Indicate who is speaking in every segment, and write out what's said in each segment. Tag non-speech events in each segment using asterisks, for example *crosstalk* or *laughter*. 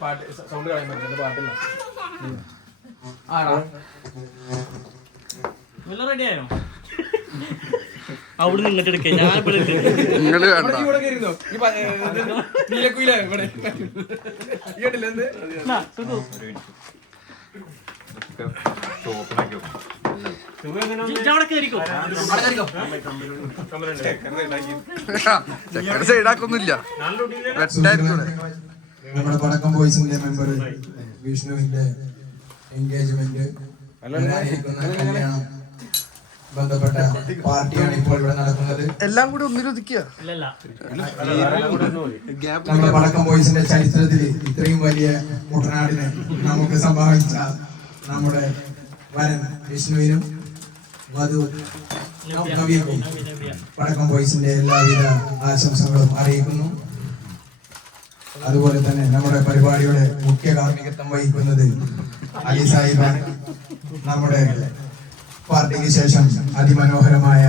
Speaker 1: പാട്ട് സൗണ്ട്
Speaker 2: റെഡിയായോ അവിടെ നിന്നിട്ട് എടുക്കേ ഞാൻ ഇവിടെ.
Speaker 3: നമ്മുടെ പടക്കം ബോയ്സിന്റെ മെമ്പർ വിഷ്ണുവിന്റെ എൻഗേജ്മെന്റ് കല്യാണം ബന്ധപ്പെട്ട പാർട്ടിയാണ് ഇപ്പോൾ ഇവിടെ നടക്കുന്നത്.
Speaker 4: എല്ലാം കൂടി ഒന്നിലൊതുക്കിയ?
Speaker 2: ഇല്ലല്ല.
Speaker 3: നമ്മുടെ പടക്കം ബോയ്സിന്റെ ചരിത്രത്തിൽ ഇത്രയും വലിയ കുട്ടനാടിനെ നമുക്ക് സംഭാവിച്ച നമ്മുടെ വരൻ വിഷ്ണുവിനും വധു നവ്യക്കും പടക്കം ബോയ്സിന്റെ എല്ലാവിധ ആശംസകളും അറിയിക്കുന്നു. അതുപോലെ തന്നെ നമ്മുടെ പരിപാടിയുടെ മുഖ്യ കാർമ്മികത്വം വഹിക്കുന്നത് അലി സാഹിബാണ്. നമ്മുടെ പാർട്ടിക്ക് ശേഷം അതിമനോഹരമായ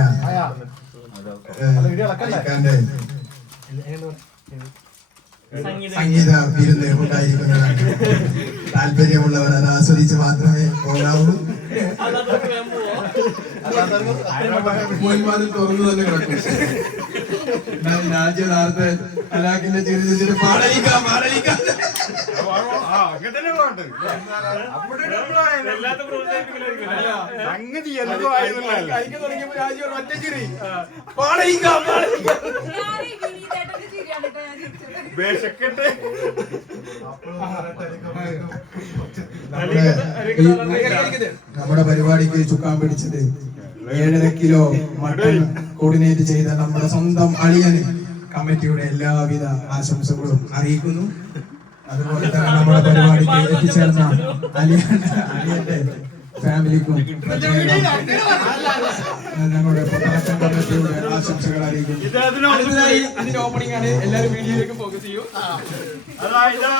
Speaker 2: സംഗീത
Speaker 3: വിരുന്ന് ഉണ്ടായിരിക്കുന്നതാണ്. താല്പര്യമുള്ളവർ അത് ആസ്വദിച്ച് മാത്രമേ പോകാവൂ
Speaker 2: അതൊക്കെ വേഗം പോവോ
Speaker 3: മോൻമാരിൽ തുറന്നു തന്നെ കിടക്കും. ഞാൻ രാജ്യ നേരത്തെ അലാഖിന്റെ ചിരി ചിരിച്ചിട്ട് പാടയിക്കാം പാടയിക്കാം
Speaker 1: ചിരി.
Speaker 3: നമ്മുടെ പരിപാടിക്ക് ചുക്കാൻ പിടിച്ചത് ഏഴര കിലോ മട്ടൺ കോർഡിനേറ്റ് ചെയ്ത നമ്മുടെ സ്വന്തം അളിയന് കമ്മിറ്റിയുടെ എല്ലാവിധ ആശംസകളും അറിയിക്കുന്നു. അതുപോലെ തന്നെ നമ്മുടെ പരിപാടിക്ക് എത്തിച്ചേർന്ന അലിയൻ അലിയന്റെ ഫാമിലിക്കും ഞങ്ങളുടെ കമ്മിറ്റിയുടെ ആശംസകൾ അറിയിക്കുന്നു.
Speaker 1: അടുത്തതായി അതിന്റെ ഓപ്പണിംഗ് ആണ്. എല്ലാവരും വീഡിയോയിലേക്ക് ഫോക്കസ് ചെയ്യൂ.
Speaker 5: അതായത്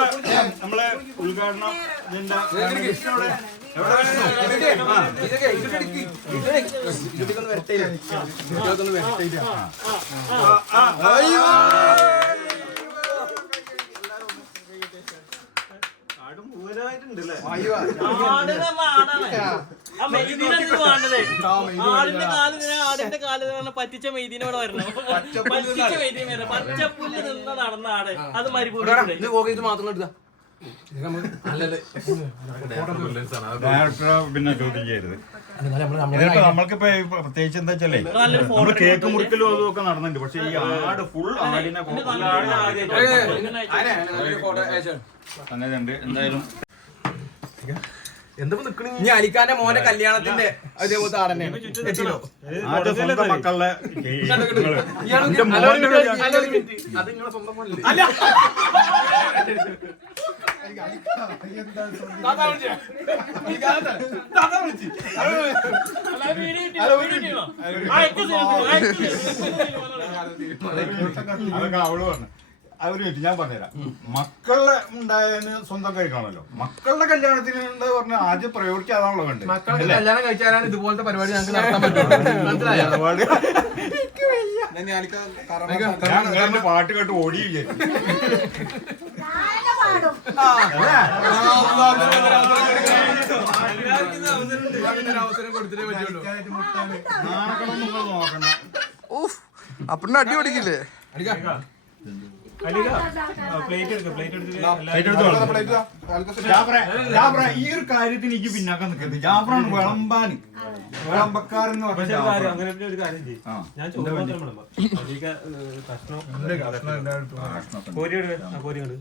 Speaker 5: നമ്മളെ ഉദ്ഘാടനം ഇതിന്റെ
Speaker 2: വേണ്ടത്. ആടിന്റെ കാൽ പറ്റിച്ച മെയ്തീനെ ഇവിടെ വരണം പറ്റിച്ച വരണം പച്ചപ്പുല്ല് നിന്ന് നടന്ന ആട് അത്
Speaker 1: ഇത് മാത്രം എടുത്താ
Speaker 5: ഡയറക്ടർ പിന്നെ ചോദ്യം ചെയ്തത് ഇതിപ്പോ നമ്മൾക്കിപ്പോ ഈ പ്രത്യേകിച്ച് എന്താ വെച്ചാലേ നമ്മൾ കേക്ക് മുറിക്കലും അതും ഒക്കെ നടന്നുണ്ട് പക്ഷെ ഈ ആട് ഫുൾ ആടിനെ ഉണ്ട് എന്തായാലും
Speaker 1: ഇനി അലിക്കാന്റെ മോന്റെ കല്യാണത്തിന്റെ അതേപോലത്തെ ആടന്നെ എത്തില്ലോ
Speaker 5: ആദ്യം സ്വന്തം മക്കളുടെ.
Speaker 1: ഇയാൾ
Speaker 5: എന്റെ
Speaker 1: അല്ല,
Speaker 5: മോന്റെ കല്യാണം.
Speaker 1: അല്ല. അത് നിങ്ങളെ സ്വന്തം മോനല്ലേ? താത്ത
Speaker 5: അതൊക്കെ അവൾ പറഞ്ഞു. അവർ ചോദിച്ചു ഞാൻ പറഞ്ഞുതരാം. മക്കളെ ഉണ്ടായതിന് സ്വന്തം കഴിക്കണമല്ലോ. മക്കളുടെ കല്യാണത്തിന് എന്താ പറഞ്ഞ ആദ്യം പ്രയോറിറ്റി അതാണല്ലോ വേണ്ടത്.
Speaker 1: മക്കളുടെ കല്യാണം കഴിച്ചാലാണ് ഇതുപോലത്തെ പരിപാടി ഞങ്ങൾക്ക് നടത്താൻ *laughs* മനസ്സിലായോ?
Speaker 5: ഒരുപാട്.
Speaker 1: ഞാൻ
Speaker 5: പാട്ട് കേട്ട് ഓടി വിചാരിച്ചു *laughs*
Speaker 4: അപ്പടിന് അടി
Speaker 5: ജാഫറെ, ഈ ഒരു കാര്യത്തിന് എനിക്ക് പിന്നാക്കം നിൽക്കുന്നത് ജാഫറാണ് വിളമ്പാന്. വിളമ്പക്കാരെന്ന് പറഞ്ഞ ജാഫറാണ്.
Speaker 6: അങ്ങനെ ഒരു കാര്യം ചെയ്യും. ഞാൻ ചോറ് മാത്രം വിളമ്പാം അധിക കഷ്ണം കോരി എടുക്ക ആ കോരി കണ്ട്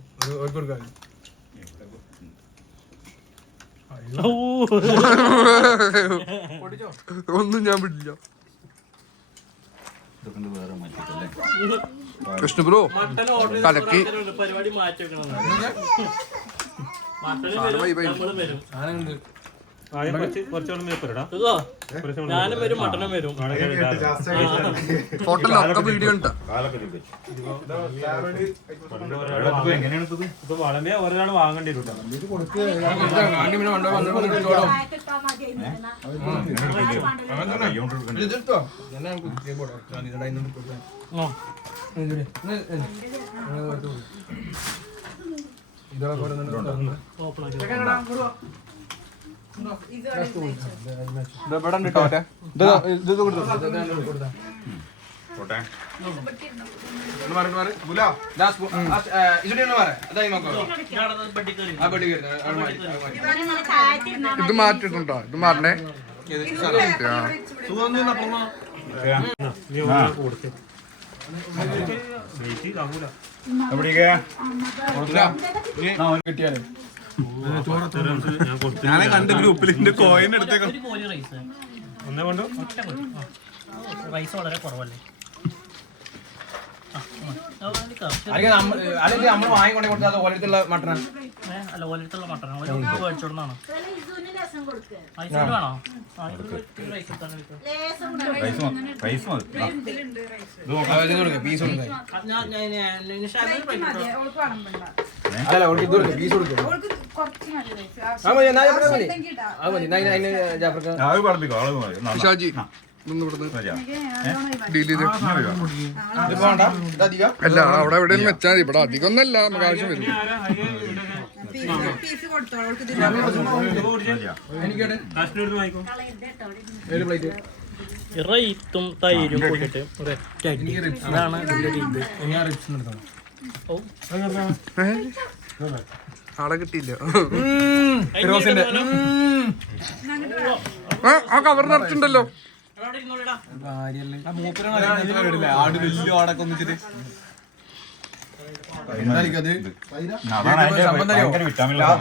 Speaker 6: *laughs*
Speaker 4: ഒന്നും ഞാൻ വിടില്ല.
Speaker 5: ഇതൊക്കെ വേറെ?
Speaker 4: കൃഷ്ണ ബ്രോ കലക്കി.
Speaker 2: പരിപാടി മാറ്റി വെക്കണം ഞാനും വരും മട്ടനും വരും.
Speaker 4: ഫോട്ടോ ഒക്കെ വീഡിയോ ഉണ്ട്
Speaker 5: ഇപ്പൊ
Speaker 6: വളമേ ഒരാൾ വാങ്ങേണ്ടി
Speaker 5: എടുക്കണ്ടേ?
Speaker 2: ഓപ്പൺ ആക്കി
Speaker 1: ഇവിടെ ഉണ്ട് കേട്ടോ മറ്റേ. ഇത്
Speaker 4: മാറ്റിട്ടുണ്ടോ ഇത് മാറണേ?
Speaker 5: എവിടേക്ക്
Speaker 1: കിട്ടിയാലേ. ഞാനെ കണ്ട ഗ്രൂപ്പിൽ എന്റെ കോയിൻ എടുത്തേക്കാം
Speaker 2: ഒരു കോരി റൈസ്
Speaker 6: ഒന്നേ കൊണ്ട്
Speaker 2: റൈസ് വളരെ കുറവല്ലേ.
Speaker 1: അല്ലെങ്കിൽ നമ്മൾ വാങ്ങിക്കൊണ്ടേ ഓരോരുത്തരുള്ള മട്ടൺ
Speaker 2: ഏ, അല്ല റൈസ് എടുത്താണ് എടുക്കുക.
Speaker 7: ലേസം
Speaker 5: പൈസ മതി
Speaker 4: ഷാജി അല്ല അവിടെ എവിടെ വെച്ചാൽ മതി. ഇവിടെ അധികം ഒന്നല്ല നമുക്ക് ആവശ്യം വരും.
Speaker 2: റൈത്തും തൈരും കൂട്ടിട്ട് അതാണ്
Speaker 4: ആളെ കിട്ടിയില്ല
Speaker 1: ഫിറോസിന്റെ
Speaker 4: ആ, കവർ
Speaker 5: നിറച്ചിണ്ടല്ലോ.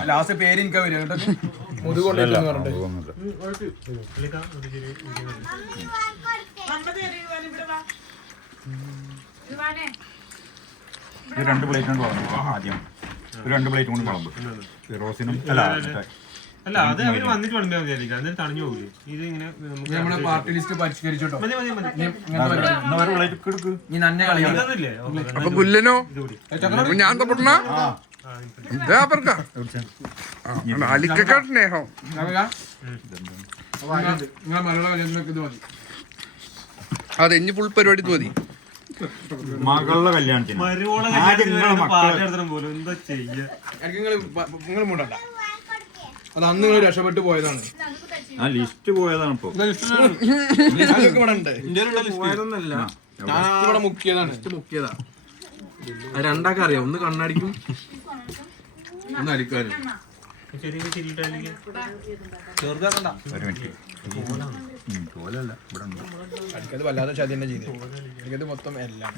Speaker 1: ലാസ്റ്റ് പേര് എനിക്ക് വരും കേട്ടോ മുതുക് കൊണ്ടിട്ട് പറഞ്ഞിട്ട്.
Speaker 5: പോകുന്നുണ്ട്. ഇത് രണ്ട് പ്ലേറ്റ് കൊണ്ട് ആദ്യം. ഒരു രണ്ട് പ്ലേറ്റ് കൊണ്ട് വിളമ്പ് റോസിനും അല്ല
Speaker 6: അല്ല അത് അവർ വന്നിട്ട് വിളമ്പിയാൽ മതിയായിരിക്കും അതിന് തണിഞ്ഞു പോകില്ല ഇത് ഇങ്ങനെ നമുക്ക്
Speaker 1: നമ്മുടെ പാർട്ടി ലിസ്റ്റ് പരിഷ്കരിച്ചോട്ടോ?
Speaker 6: മതി മതി മതി.
Speaker 4: അപ്പൊ ഞാൻ അലിക്കൊക്കെ സ്നേഹം. അതെ ഇനി ഫുൾ പരിപാടി ഇത് മതി.
Speaker 5: മകളുടെ കല്യാണത്തിന്?
Speaker 6: മരുവോളെ
Speaker 5: ആദ്യം നിങ്ങളെ മക്കളെ
Speaker 6: പാട്ടെടുത്തണം പോലും എന്താ ചെയ്യാ?
Speaker 1: നിങ്ങൾ നിങ്ങൾ മൂടണ്ട അത് അന്ന് നിങ്ങൾ രക്ഷപ്പെട്ടു പോയതാണ്.
Speaker 5: ആ ലിസ്റ്റ് പോയതാണ് ഇപ്പൊ.
Speaker 1: അതൊക്കെ ഇവിടെ ഉണ്ട്.
Speaker 8: പോയതൊന്നല്ല ഞാൻ ഇവിടെ മുക്കിയതാണ്. മുക്കിയതാ. അത് രണ്ടാക്കം അറിയാം. ഒന്ന് കണ്ണടിക്കും. ഒന്ന് അരിക്കാനും
Speaker 6: ചെറിയ ശരിയിട്ടായിരിക്കും
Speaker 1: ചെറുതാക്കണ്ട.
Speaker 5: ഒരു മിനിറ്റ്. തോലല്ല ഇവിടെ ഉണ്ട്.
Speaker 1: എനിക്കത് വല്ലാതെ ചതി തന്നെ ചെയ്തു. എനിക്കത് മൊത്തം എല്ലാം.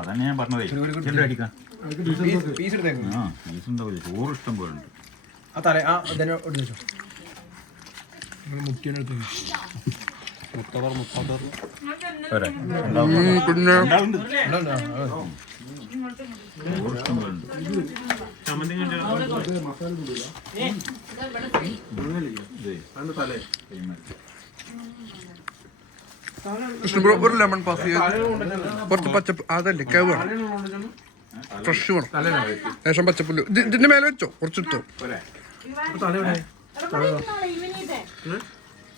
Speaker 5: അതന്നെ ഞാൻ പറഞ്ഞതേ. അടിക്കാം.
Speaker 1: പീസ് പീസ് എടുത്തേക്ക്.
Speaker 5: ആ പീസ് ഉണ്ടാവില്ല ചോറ് ഇഷ്ടം പോലെ ഉണ്ട്.
Speaker 1: ആ തല ആ ഇതിനെ
Speaker 5: പോരെ
Speaker 4: ഉം, പിന്നെ കൃഷ്ണ ബ്രോ ഒരു ലെമൺ പാസ് ചെയ്ത് കുറച്ച് പച്ചപ്പ് അതല്ലേ കേവ് വേണം. ഫ്രഷ് വേണം. ശേഷം പച്ചപ്പുല്ല്. ഇത് ഇതിന്റെ മേലെ വെച്ചോ
Speaker 7: കുറച്ചിട്ടോ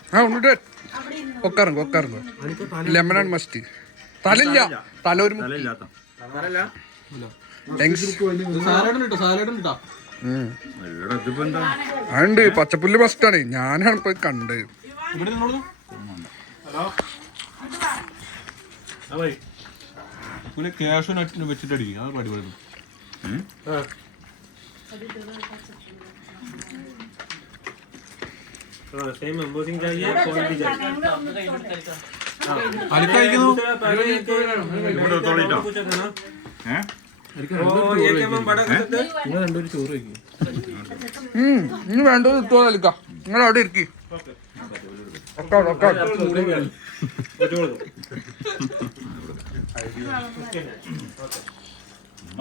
Speaker 4: ആ ഉണ്ട് ഒക്കാറുങ്കോ ലെമൺ ലെമണാണ് മസ്റ്റ് തലയില്ല. തല ഒരു ഉണ്ട് പച്ചപ്പുല്ല് മസ്റ്റാണ്. ഞാനാണ് പോയി കണ്ടത്
Speaker 8: പിന്നെ ക്യാഷ് വെച്ചിട്ടടിക്കും അത് പരിപാടി
Speaker 6: സെയിം
Speaker 4: ഇനി വേണ്ടത് ഇട്ടോ അലിക്ക നിങ്ങൾ അവിടെ ഇരിക്കി.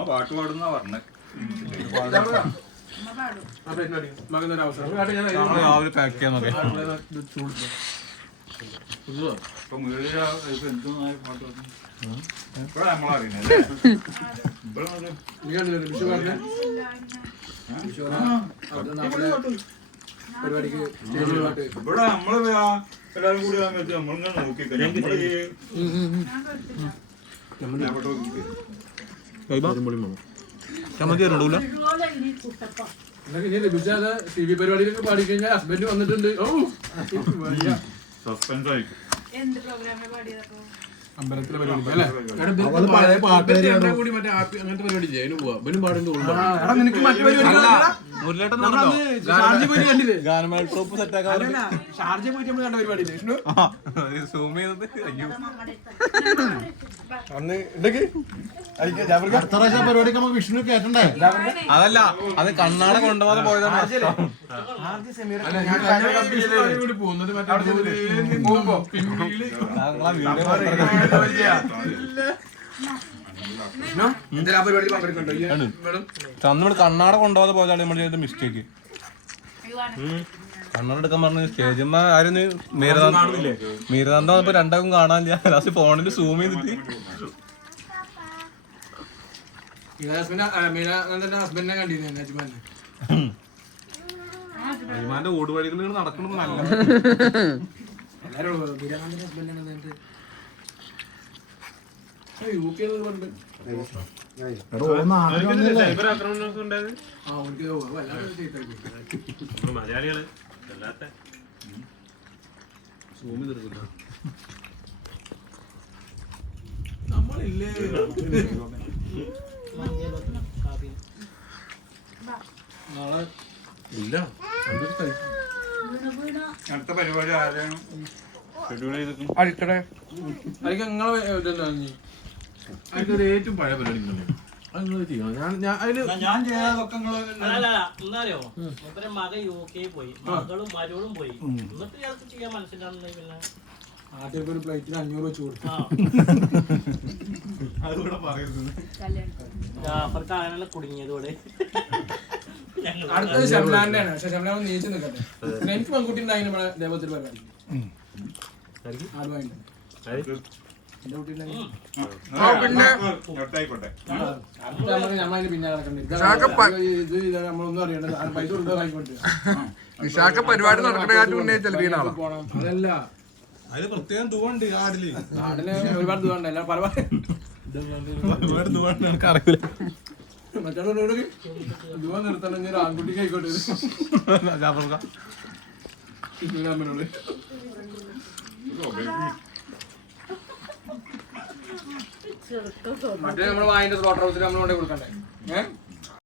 Speaker 5: പാട്ട് പാടുന്ന
Speaker 8: പറഞ്ഞേ. രാവിലെ പാക്ക്
Speaker 5: ഇവിടെ നമ്മൾ ആ എല്ലാവരും കൂടി
Speaker 8: ചമ്മന്തി ഇടൂല
Speaker 1: എന്നൊക്കെ ഇനി ലഭിച്ചാൽ ടി വി പരിപാടിയിലൊക്കെ പാടിക്കഴിഞ്ഞാൽ ഹസ്ബൻഡ് വന്നിട്ടുണ്ട്. ഓ വലിയ
Speaker 5: സസ്പെൻസ് ആയിരിക്കും
Speaker 7: എന്ത് പ്രോഗ്രാമിന് പാടിയതപ്പോ?
Speaker 1: അമ്പലത്തിലെ പരിപാടി അല്ലേ? കൂടി മറ്റേ ആപ്പി അങ്ങനത്തെ പരിപാടി അതിന് പോവാ. ഇവനും പാടും
Speaker 6: എടാ നിനക്ക് മറ്റു
Speaker 8: മുരളിയേട്ടൻ
Speaker 1: ഷാർജ പോയിട്ട് നമ്മൾ കണ്ട പരിപാടി
Speaker 8: സൂം ചെയ്തത് അയ്യോ.
Speaker 1: അന്ന്
Speaker 3: പരിപാടിക്ക് നമുക്ക് വിഷ്ണു കേട്ടണ്ടേ
Speaker 8: അതല്ല അത് കണ്ണാട കൊണ്ടുപോകാതെ പോയതാണ്
Speaker 1: പോകുന്നത് മറ്റേ പോകുമ്പോ പിമ്പിളി
Speaker 8: ഞങ്ങളാ വീഡിയോ മാത്രം
Speaker 1: വിഷ്ണു എന്തെങ്കിലും ആ പരിപാടിയിൽ പങ്കെടുക്കണ്ടോ ഈ മേഡം
Speaker 8: അന്ന് ഇവിടെ കണ്ണാട കൊണ്ടുപോകാതെ പോയതാണ് നമ്മൾ ചെയ്ത മിസ്റ്റേക്ക് കണ്ണാട എടുക്കാൻ പറഞ്ഞ സ്റ്റേജമ്മ ആരും മീരതാന്ത മീരതാന്ത വന്നപ്പോ രണ്ടാക്കും കാണാനില്ല. ലാസ്റ്റ് ഫോണിൽ സൂം ചെയ്തിട്ട്.
Speaker 1: ഹസ്ബൻഡിനെ കണ്ടിരുന്നു നജ്മാനെ
Speaker 8: അജിമാന്റെ ഓടുവഴികൾ നടക്കുന്നത് നല്ല
Speaker 1: എല്ലാരും മീരാനന്ദന്റെ ഹസ്ബൻഡിനെ കണ്ടിട്ട് യു കെ പറഞ്ഞിട്ട്
Speaker 6: സൈബർ ആക്രമണമൊക്കെ ഉണ്ടായത്?
Speaker 1: ആ ഓർക്ക് വല്ലാതെ ചെയ്തു
Speaker 6: മലയാളികൾ. അല്ലാത്ത
Speaker 1: നമ്മളില്ലേ? നാളെ ഇല്ല.
Speaker 5: അടുത്ത പരിപാടി ആരെയാണ് ഷെഡ്യൂൾ ചെയ്തിട്ട്
Speaker 4: അടിക്കടേ
Speaker 1: അതിന് നിങ്ങളെ ഇതെന്താ
Speaker 6: അതൊരു ഏറ്റവും പഴയ പരിപാടി
Speaker 2: എന്താറിയോ മൂപ്പരെ മകൻ യു കെ പോയി. മകളും മരോളും പോയി. എന്നിട്ട് ഇയാൾക്ക് ചെയ്യാൻ മനസ്സിലാണെന്നുണ്ടെങ്കിൽ പിന്നെ?
Speaker 1: ആദ്യം ഒരു പ്ലേറ്റിന് അഞ്ഞൂറ് വെച്ച് കൊടുത്തു.
Speaker 2: ആ.
Speaker 5: അതുകൂടെ പറയുന്നത്
Speaker 2: ജാഫർക്ക് കുടുങ്ങിയതോടെ
Speaker 1: അടുത്തത് ഷംലാന്റെ ആണ് പക്ഷെ ഷംലാൻ നീച്ചു നിൽക്കട്ടെ. എനിക്ക് പെൺകുട്ടി ഉണ്ടായിരുന്നു നമ്മളെ ദേവത്തിൽ പരിപാടി. ഉണ്ടായിരുന്നു.
Speaker 4: പിന്നെ വിശാഖ പരിപാടി നടക്കണ കാറ്റ് മുന്നേ ചെലവിയുടെ ആളാ
Speaker 1: പോണം അതല്ല.
Speaker 8: അതിൽ പ്രത്യേകം തൂവുണ്ട് ആടിൽ
Speaker 1: നാടിന് ഒരുപാട് ദൂരം എല്ലാം പല
Speaker 8: ഒരുപാട് തൂവുണ്ട് എനിക്ക് അറിയില്ല.
Speaker 1: ദൂരം നിർത്തണം ഞാൻ ആൺകുട്ടിക്ക് ആയിക്കോട്ടെ.
Speaker 8: ജാഫർക്ക
Speaker 1: അമ്മനോട് മറ്റേ നമ്മൾ വാങ്ങിന്റെ സ്ലോട്ടർ ഹൗസിൽ നമ്മൾ കൊണ്ടേ കൊടുക്കണ്ടേ? ഏഹ്